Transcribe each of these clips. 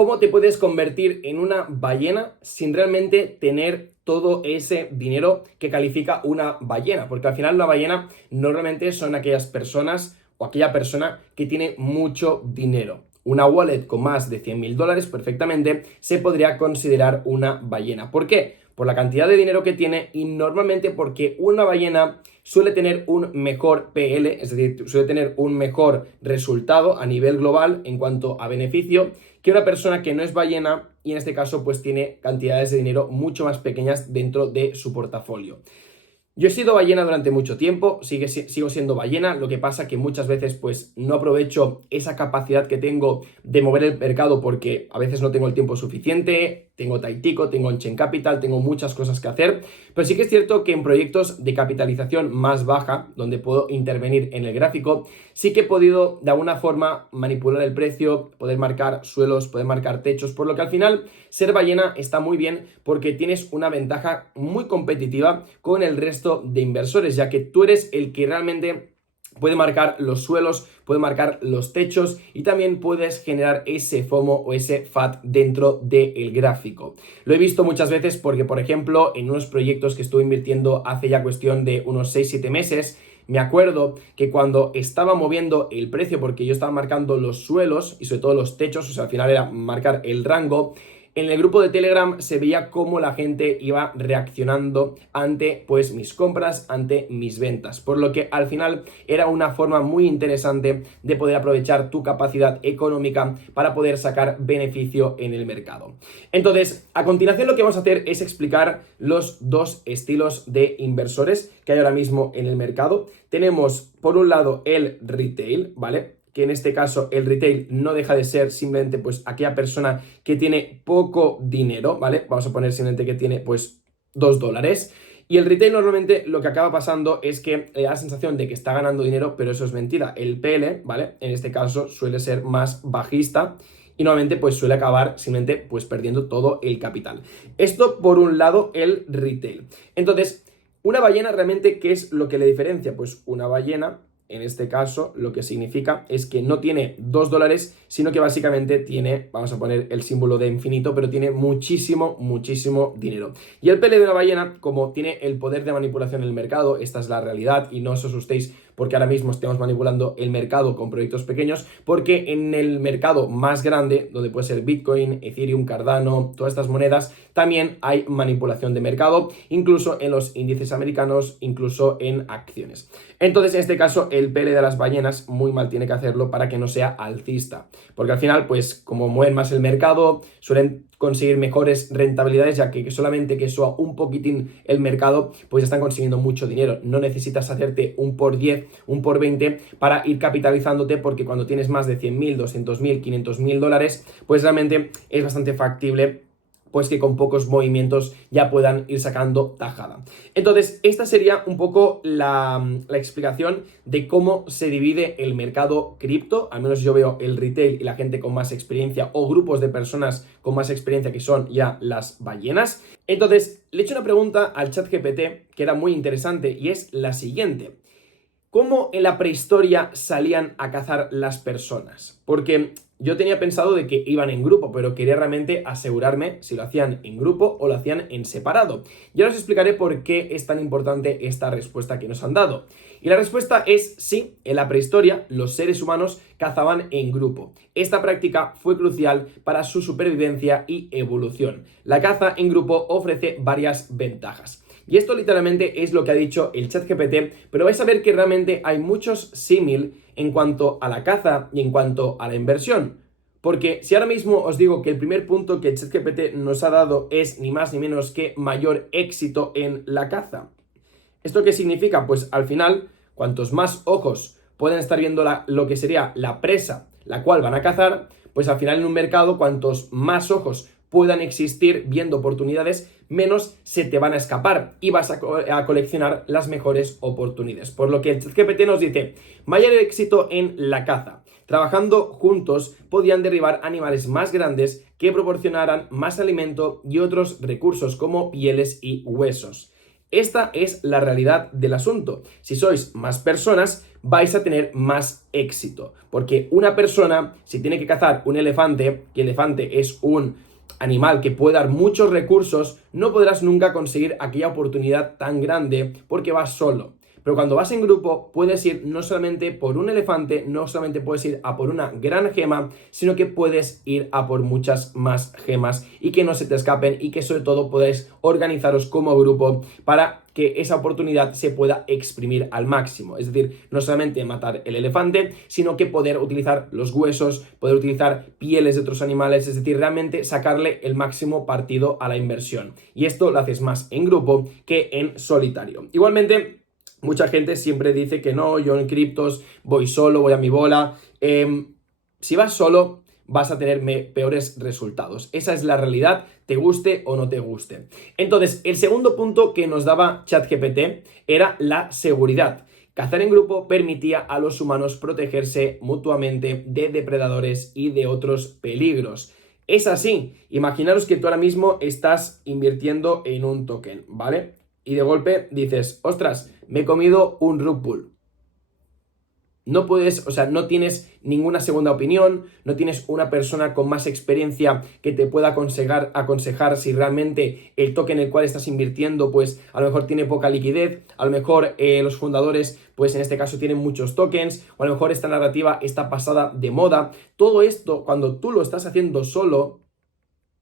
¿Cómo te puedes convertir en una ballena sin realmente tener todo ese dinero que califica una ballena? Porque al final una ballena normalmente son aquellas personas o aquella persona que tiene mucho dinero. Una wallet con más de $100.000 perfectamente se podría considerar una ballena. ¿Por qué? Por la cantidad de dinero que tiene y normalmente porque una ballena suele tener un mejor PL, es decir, suele tener un mejor resultado a nivel global en cuanto a beneficio que una persona que no es ballena y en este caso pues tiene cantidades de dinero mucho más pequeñas dentro de su portafolio. Yo he sido ballena durante mucho tiempo, sigo siendo ballena, lo que pasa que muchas veces pues no aprovecho esa capacidad que tengo de mover el mercado porque a veces no tengo el tiempo suficiente, tengo Taitico, tengo Enchain Capital, tengo muchas cosas que hacer, pero sí que es cierto que en proyectos de capitalización más baja, donde puedo intervenir en el gráfico, sí que he podido de alguna forma manipular el precio, poder marcar suelos, poder marcar techos, por lo que al final ser ballena está muy bien porque tienes una ventaja muy competitiva con el resto de inversores, ya que tú eres el que realmente puede marcar los suelos, puede marcar los techos y también puedes generar ese FOMO o ese FAT dentro del gráfico. Lo he visto muchas veces porque, por ejemplo, en unos proyectos que estuve invirtiendo hace ya cuestión de unos 6-7 meses, me acuerdo que cuando estaba moviendo el precio, porque yo estaba marcando los suelos y sobre todo los techos, o sea, al final era marcar el rango, en el grupo de Telegram se veía cómo la gente iba reaccionando ante pues mis compras, ante mis ventas, por lo que al final era una forma muy interesante de poder aprovechar tu capacidad económica para poder sacar beneficio en el mercado. Entonces, a continuación lo que vamos a hacer es explicar los dos estilos de inversores que hay ahora mismo en el mercado. Tenemos por un lado el retail, ¿vale? Que en este caso el retail no deja de ser simplemente pues aquella persona que tiene poco dinero, ¿vale? Vamos a poner simplemente que tiene pues $2. Y el retail normalmente lo que acaba pasando es que le da la sensación de que está ganando dinero, pero eso es mentira. El PL, ¿vale? En este caso suele ser más bajista y normalmente pues suele acabar simplemente pues perdiendo todo el capital. Esto por un lado el retail. Entonces, una ballena realmente, ¿qué es lo que le diferencia? Pues una ballena en este caso, lo que significa es que no tiene $2, sino que básicamente tiene, vamos a poner el símbolo de infinito, pero tiene muchísimo, muchísimo dinero. Y el PL de una ballena, como tiene el poder de manipulación en el mercado, esta es la realidad y no os asustéis porque ahora mismo estemos manipulando el mercado con proyectos pequeños, porque en el mercado más grande, donde puede ser Bitcoin, Ethereum, Cardano, todas estas monedas, también hay manipulación de mercado, incluso en los índices americanos, incluso en acciones. Entonces, en este caso, el PL de las ballenas muy mal tiene que hacerlo para que no sea alcista, porque al final, pues, como mueven más el mercado, suelen conseguir mejores rentabilidades, ya que solamente que suba un poquitín el mercado, pues están consiguiendo mucho dinero. No necesitas hacerte un por 10, un por 20 para ir capitalizándote, porque cuando tienes más de 100.000, 200.000, $500.000, pues realmente es bastante factible pues que con pocos movimientos ya puedan ir sacando tajada. Entonces, esta sería un poco la explicación de cómo se divide el mercado cripto. Al menos yo veo el retail y la gente con más experiencia o grupos de personas con más experiencia que son ya las ballenas. Entonces, le he hecho una pregunta al ChatGPT que era muy interesante y es la siguiente. ¿Cómo en la prehistoria salían a cazar las personas? Porque yo tenía pensado de que iban en grupo, pero quería realmente asegurarme si lo hacían en grupo o lo hacían en separado. Y ahora os explicaré por qué es tan importante esta respuesta que nos han dado. Y la respuesta es sí, en la prehistoria los seres humanos cazaban en grupo. Esta práctica fue crucial para su supervivencia y evolución. La caza en grupo ofrece varias ventajas. Y esto literalmente es lo que ha dicho el ChatGPT, pero vais a ver que realmente hay muchos símil en cuanto a la caza y en cuanto a la inversión. Porque si ahora mismo os digo que el primer punto que el ChatGPT nos ha dado es ni más ni menos que mayor éxito en la caza. ¿Esto qué significa? Pues al final, cuantos más ojos pueden estar viendo lo que sería la presa, la cual van a cazar, pues al final en un mercado, cuantos más ojos puedan existir viendo oportunidades, menos se te van a escapar y vas a coleccionar las mejores oportunidades. Por lo que el ChatGPT nos dice, mayor éxito en la caza. Trabajando juntos podían derribar animales más grandes que proporcionaran más alimento y otros recursos como pieles y huesos. Esta es la realidad del asunto. Si sois más personas, vais a tener más éxito. Porque una persona, si tiene que cazar un elefante, que el elefante es un animal que puede dar muchos recursos, no podrás nunca conseguir aquella oportunidad tan grande porque vas solo. Pero cuando vas en grupo, puedes ir no solamente por un elefante, no solamente puedes ir a por una gran gema, sino que puedes ir a por muchas más gemas y que no se te escapen y que sobre todo podáis organizaros como grupo para que esa oportunidad se pueda exprimir al máximo. Es decir, no solamente matar el elefante, sino que poder utilizar los huesos, poder utilizar pieles de otros animales, es decir, realmente sacarle el máximo partido a la inversión. Y esto lo haces más en grupo que en solitario. Igualmente, mucha gente siempre dice que no, yo en criptos voy solo, voy a mi bola. Si vas solo, vas a tener peores resultados. Esa es la realidad, te guste o no te guste. Entonces, el segundo punto que nos daba ChatGPT era la seguridad. Cazar en grupo permitía a los humanos protegerse mutuamente de depredadores y de otros peligros. Es así. Imaginaros que tú ahora mismo estás invirtiendo en un token, ¿vale? Y de golpe dices, ostras, me he comido un rug pull. No puedes, o sea, no tienes ninguna segunda opinión, no tienes una persona con más experiencia que te pueda aconsejar si realmente el token en el cual estás invirtiendo, pues a lo mejor tiene poca liquidez, a lo mejor los fundadores, pues en este caso tienen muchos tokens, o a lo mejor esta narrativa está pasada de moda. Todo esto, cuando tú lo estás haciendo solo,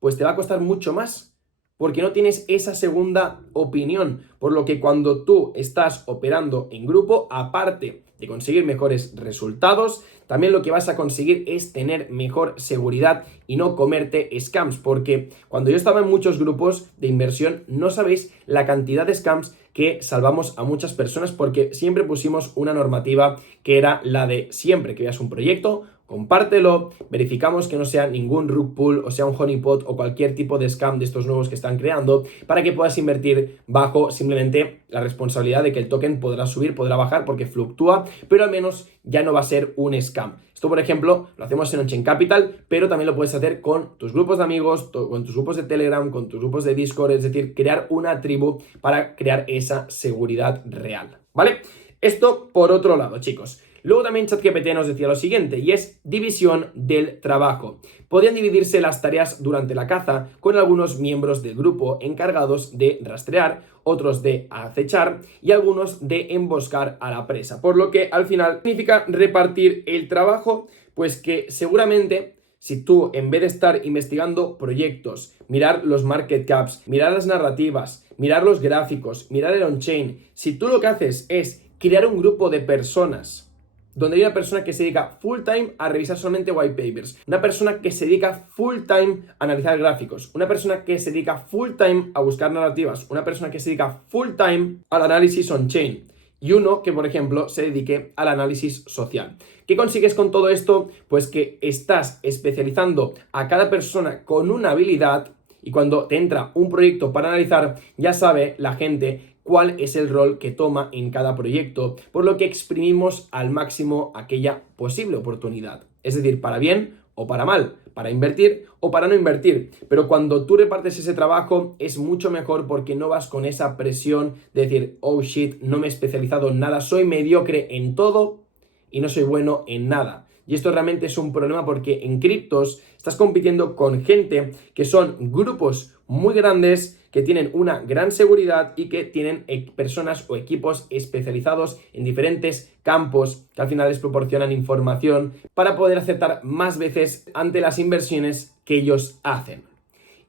pues te va a costar mucho más. Porque no tienes esa segunda opinión, por lo que cuando tú estás operando en grupo, aparte de conseguir mejores resultados, también lo que vas a conseguir es tener mejor seguridad y no comerte scams, porque cuando yo estaba en muchos grupos de inversión, no sabéis la cantidad de scams que salvamos a muchas personas porque siempre pusimos una normativa que era la de siempre que veas un proyecto, compártelo, verificamos que no sea ningún rug pull o sea un honeypot o cualquier tipo de scam de estos nuevos que están creando para que puedas invertir bajo simplemente la responsabilidad de que el token podrá subir, podrá bajar porque fluctúa, pero al menos ya no va a ser un scam. Esto, por ejemplo, lo hacemos en Onchain Capital, pero también lo puedes hacer con tus grupos de amigos, con tus grupos de Telegram, con tus grupos de Discord, es decir, crear una tribu para crear esa seguridad real, ¿vale? Esto por otro lado, chicos. Luego también ChatGPT nos decía lo siguiente, y es división del trabajo. Podían dividirse las tareas durante la caza con algunos miembros del grupo encargados de rastrear, otros de acechar y algunos de emboscar a la presa. Por lo que al final significa repartir el trabajo, pues que seguramente si tú en vez de estar investigando proyectos, mirar los market caps, mirar las narrativas, mirar los gráficos, mirar el on-chain, si tú lo que haces es crear un grupo de personas donde hay una persona que se dedica full time a revisar solamente white papers, una persona que se dedica full time a analizar gráficos, una persona que se dedica full time a buscar narrativas, una persona que se dedica full time al análisis on-chain y uno que, por ejemplo, se dedique al análisis social. ¿Qué consigues con todo esto? Pues que estás especializando a cada persona con una habilidad y cuando te entra un proyecto para analizar, ya sabe la gente cuál es el rol que toma en cada proyecto, por lo que exprimimos al máximo aquella posible oportunidad. Es decir, para bien o para mal, para invertir o para no invertir. Pero cuando tú repartes ese trabajo es mucho mejor porque no vas con esa presión de decir, oh shit, no me he especializado en nada, soy mediocre en todo y no soy bueno en nada. Y esto realmente es un problema porque en criptos estás compitiendo con gente que son grupos muy grandes, que tienen una gran seguridad y que tienen personas o equipos especializados en diferentes campos que al final les proporcionan información para poder acertar más veces ante las inversiones que ellos hacen.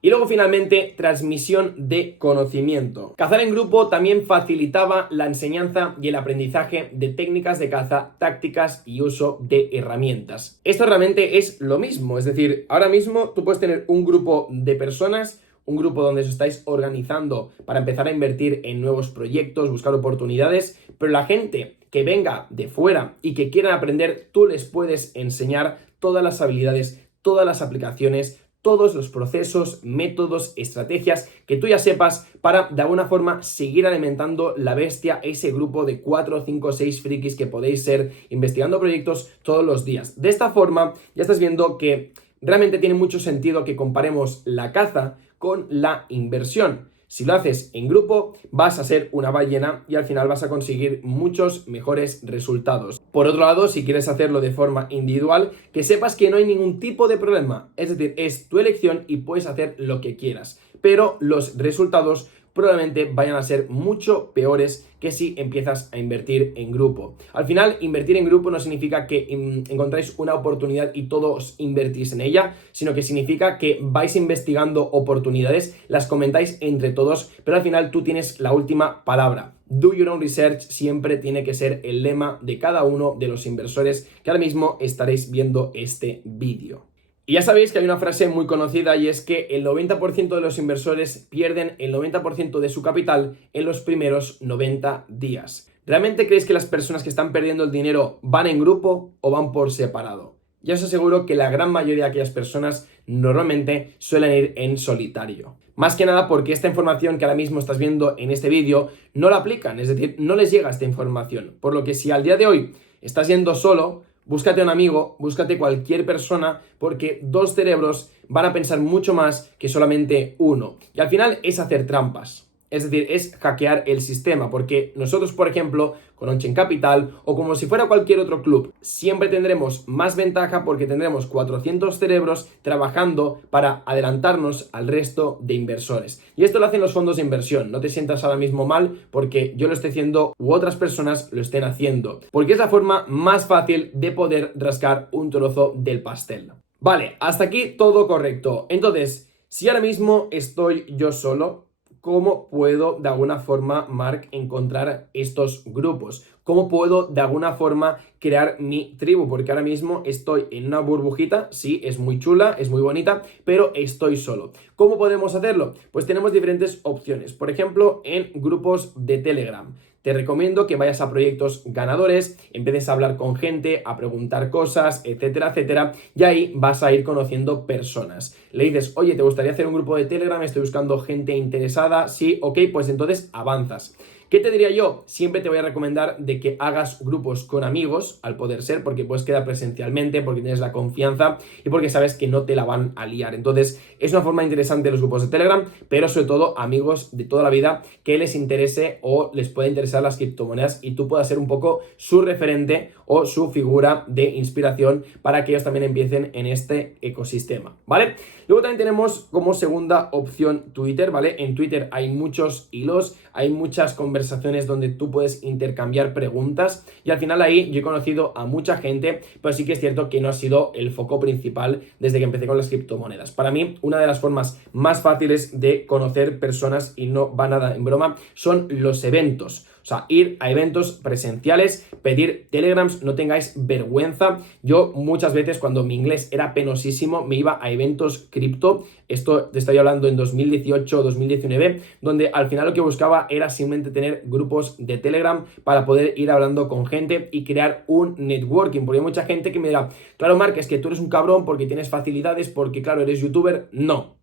Y luego finalmente, transmisión de conocimiento. Cazar en grupo también facilitaba la enseñanza y el aprendizaje de técnicas de caza, tácticas y uso de herramientas. Esto realmente es lo mismo, es decir, ahora mismo tú puedes tener un grupo de personas, un grupo donde os estáis organizando para empezar a invertir en nuevos proyectos, buscar oportunidades, pero la gente que venga de fuera y que quieran aprender, tú les puedes enseñar todas las habilidades, todas las aplicaciones, todos los procesos, métodos, estrategias que tú ya sepas para de alguna forma seguir alimentando la bestia, ese grupo de 4, 5, 6 frikis que podéis ser investigando proyectos todos los días. De esta forma ya estás viendo que realmente tiene mucho sentido que comparemos la caza con la inversión. Si lo haces en grupo, vas a ser una ballena y al final vas a conseguir muchos mejores resultados. Por otro lado, si quieres hacerlo de forma individual, que sepas que no hay ningún tipo de problema. Es decir, es tu elección y puedes hacer lo que quieras. Pero los resultados probablemente vayan a ser mucho peores que si empiezas a invertir en grupo. Al final, invertir en grupo no significa que encontráis una oportunidad y todos invertís en ella, sino que significa que vais investigando oportunidades, las comentáis entre todos, pero al final tú tienes la última palabra. Do your own research siempre tiene que ser el lema de cada uno de los inversores que ahora mismo estaréis viendo este vídeo. Y ya sabéis que hay una frase muy conocida y es que el 90% de los inversores pierden el 90% de su capital en los primeros 90 días. ¿Realmente creéis que las personas que están perdiendo el dinero van en grupo o van por separado? Ya os aseguro que la gran mayoría de aquellas personas normalmente suelen ir en solitario. Más que nada porque esta información que ahora mismo estás viendo en este vídeo no la aplican, es decir, no les llega esta información. Por lo que si al día de hoy estás yendo solo, búscate un amigo, búscate cualquier persona, porque dos cerebros van a pensar mucho más que solamente uno. Y al final es hacer trampas. Es decir, es hackear el sistema, porque nosotros, por ejemplo, con Onchain Capital o como si fuera cualquier otro club, siempre tendremos más ventaja porque tendremos 400 cerebros trabajando para adelantarnos al resto de inversores. Y esto lo hacen los fondos de inversión. No te sientas ahora mismo mal porque yo lo estoy haciendo u otras personas lo estén haciendo, porque es la forma más fácil de poder rascar un trozo del pastel. Vale, hasta aquí todo correcto. Entonces, si ahora mismo estoy yo solo, ¿cómo puedo de alguna forma, Mark, encontrar estos grupos? ¿Cómo puedo de alguna forma crear mi tribu? Porque ahora mismo estoy en una burbujita, sí, es muy chula, es muy bonita, pero estoy solo. ¿Cómo podemos hacerlo? Pues tenemos diferentes opciones. Por ejemplo, en grupos de Telegram. Te recomiendo que vayas a proyectos ganadores, empieces a hablar con gente, a preguntar cosas, etcétera, etcétera, y ahí vas a ir conociendo personas. Le dices, oye, ¿te gustaría hacer un grupo de Telegram? Estoy buscando gente interesada. Sí, ok, pues entonces avanzas. ¿Qué te diría yo? Siempre te voy a recomendar de que hagas grupos con amigos, al poder ser, porque puedes quedar presencialmente, porque tienes la confianza y porque sabes que no te la van a liar. Entonces, es una forma interesante los grupos de Telegram, pero sobre todo amigos de toda la vida que les interese o les pueda interesar las criptomonedas y tú puedas ser un poco su referente o su figura de inspiración para que ellos también empiecen en este ecosistema, ¿vale? Luego también tenemos como segunda opción Twitter, ¿vale? En Twitter hay muchos hilos, hay muchas conversaciones donde tú puedes intercambiar preguntas y al final ahí yo he conocido a mucha gente, pero sí que es cierto que no ha sido el foco principal desde que empecé con las criptomonedas. Para mí, una de las formas más fáciles de conocer personas, y no va nada en broma, son los eventos. O sea, ir a eventos presenciales, pedir telegrams, no tengáis vergüenza. Yo muchas veces cuando mi inglés era penosísimo me iba a eventos cripto, esto te estoy hablando en 2018 o 2019, donde al final lo que buscaba era simplemente tener grupos de Telegram para poder ir hablando con gente y crear un networking, porque hay mucha gente que me dirá, claro, Mark, es que tú eres un cabrón porque tienes facilidades, porque claro, eres youtuber. No.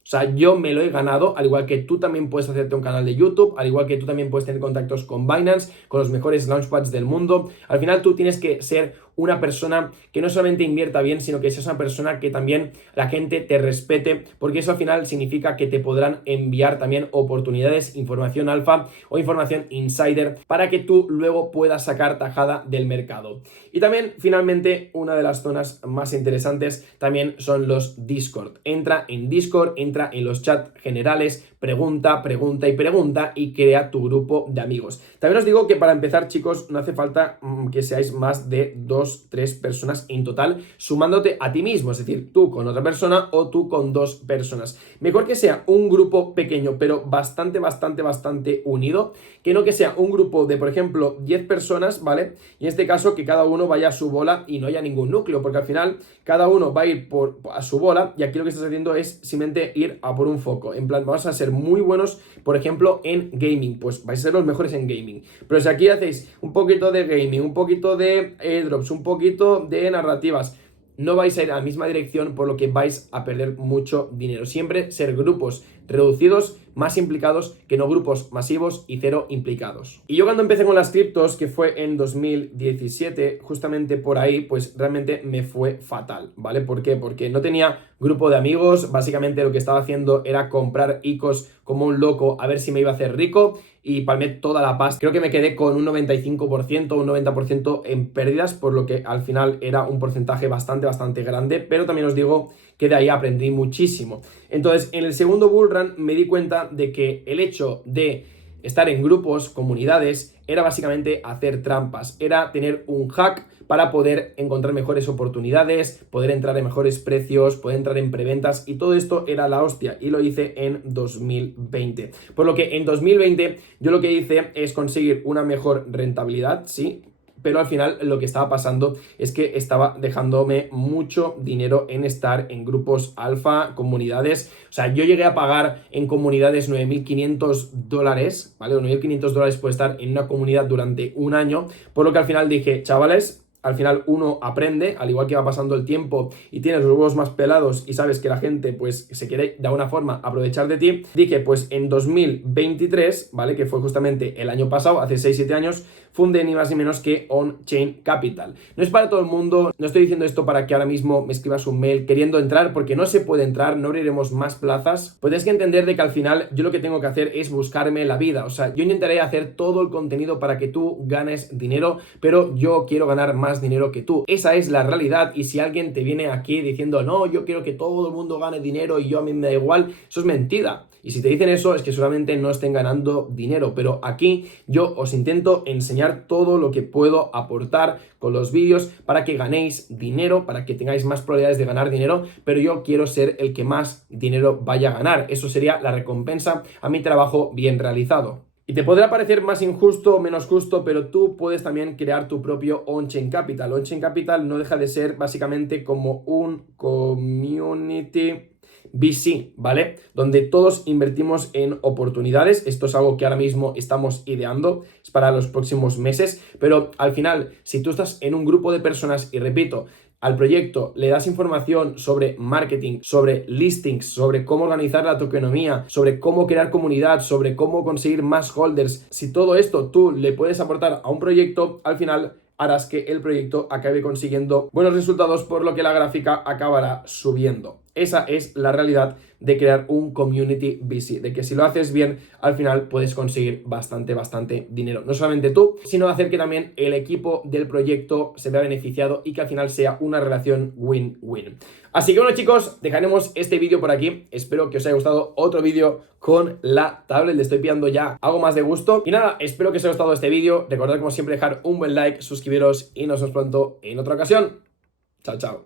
O sea, yo me lo he ganado, al igual que tú también puedes hacerte un canal de YouTube, al igual que tú también puedes tener contactos con Binance, con los mejores launchpads del mundo. Al final tú tienes que ser una persona que no solamente invierta bien, sino que seas una persona que también la gente te respete, porque eso al final significa que te podrán enviar también oportunidades, información alfa o información insider para que tú luego puedas sacar tajada del mercado. Y también, finalmente, una de las zonas más interesantes también son los Discord. Entra en Discord, entra en los chats generales, pregunta y crea tu grupo de amigos. También os digo que para empezar, chicos, no hace falta que seáis más de 2-3 personas en total, sumándote a ti mismo, es decir, tú con otra persona o tú con 2 personas. Mejor que sea un grupo pequeño, pero bastante unido, que no que sea un grupo de, por ejemplo, 10 personas, ¿vale? Y en este caso que cada uno vaya a su bola y no haya ningún núcleo, porque al final cada uno va a ir a su bola y aquí lo que estás haciendo es simplemente ir a por un foco. En plan, vamos a ser muy buenos, por ejemplo, en gaming, pues vais a ser los mejores en gaming. Pero si aquí hacéis un poquito de gaming, un poquito de airdrops, un poquito de narrativas, no vais a ir a la misma dirección, por lo que vais a perder mucho dinero. Siempre ser grupos reducidos, más implicados, que no grupos masivos y cero implicados. Y yo cuando empecé con las criptos, que fue en 2017, justamente por ahí, pues realmente me fue fatal, ¿vale? ¿Por qué? Porque no tenía grupo de amigos, básicamente lo que estaba haciendo era comprar ICOs como un loco a ver si me iba a hacer rico y palmé toda la pasta. Creo que me quedé con un 95%, un 90% en pérdidas, por lo que al final era un porcentaje bastante grande, pero también os digo que de ahí aprendí muchísimo. Entonces, en el segundo bull run me di cuenta de que el hecho de estar en grupos, comunidades, era básicamente hacer trampas, era tener un hack para poder encontrar mejores oportunidades, poder entrar en mejores precios, poder entrar en preventas, y todo esto era la hostia, y lo hice en 2020. Por lo que en 2020 yo lo que hice es conseguir una mejor rentabilidad, sí, pero al final lo que estaba pasando es que estaba dejándome mucho dinero en estar en grupos alfa, comunidades. O sea, yo llegué a pagar en comunidades $9.500, ¿vale? $9.500 por estar en una comunidad durante un año, por lo que al final dije, chavales, al final uno aprende, al igual que va pasando el tiempo y tienes los huevos más pelados y sabes que la gente pues se quiere de alguna forma aprovechar de ti. Dije, pues en 2023, ¿vale? Que fue justamente el año pasado, hace 6-7 años, fundé ni más ni menos que On-Chain Capital. No es para todo el mundo, no estoy diciendo esto para que ahora mismo me escribas un mail queriendo entrar, porque no se puede entrar, no abriremos más plazas. Pues tienes que entender de que al final yo lo que tengo que hacer es buscarme la vida. O sea, yo intentaré hacer todo el contenido para que tú ganes dinero, pero yo quiero ganar más dinero que tú. Esa es la realidad, y si alguien te viene aquí diciendo, no, yo quiero que todo el mundo gane dinero y yo a mí me da igual, eso es mentira. Y si te dicen eso es que solamente no estén ganando dinero, pero aquí yo os intento enseñar todo lo que puedo aportar con los vídeos para que ganéis dinero, para que tengáis más probabilidades de ganar dinero, pero yo quiero ser el que más dinero vaya a ganar. Eso sería la recompensa a mi trabajo bien realizado. Y te podrá parecer más injusto o menos justo, pero tú puedes también crear tu propio On-Chain Capital. On-Chain Capital no deja de ser básicamente como un community VC, ¿vale? Donde todos invertimos en oportunidades. Esto es algo que ahora mismo estamos ideando, es para los próximos meses, pero al final, si tú estás en un grupo de personas, y repito, al proyecto le das información sobre marketing, sobre listings, sobre cómo organizar la tokenomía, sobre cómo crear comunidad, sobre cómo conseguir más holders, si todo esto tú le puedes aportar a un proyecto, al final harás que el proyecto acabe consiguiendo buenos resultados, por lo que la gráfica acabará subiendo. Esa es la realidad de crear un community VC, de que si lo haces bien, al final puedes conseguir bastante dinero. No solamente tú, sino hacer que también el equipo del proyecto se vea beneficiado y que al final sea una relación win-win. Así que bueno, chicos, dejaremos este vídeo por aquí. Espero que os haya gustado otro vídeo con la tablet. Le estoy pillando ya algo más de gusto. Y nada, espero que os haya gustado este vídeo. Recordad, como siempre, dejar un buen like, suscribiros y nos vemos pronto en otra ocasión. Chao, chao.